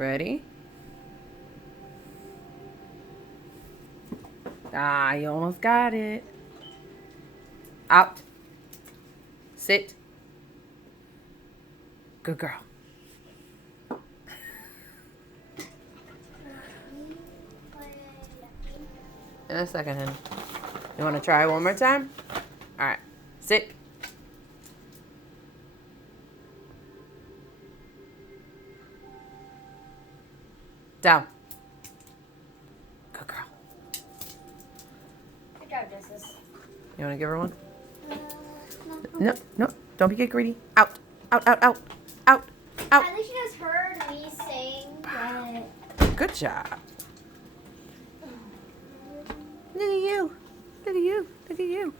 Ready? Ah, you almost got it. Out. Sit. Good girl. In a second, honey. You want to try one more time? All right. Sit. Down. Good girl. Good job, Justice. You want to give her one? No. No, no. Don't get greedy. Out. Out, out, out. Out. Out. At least you guys heard me saying that. Good job. Look at you. Look at you. Look at you.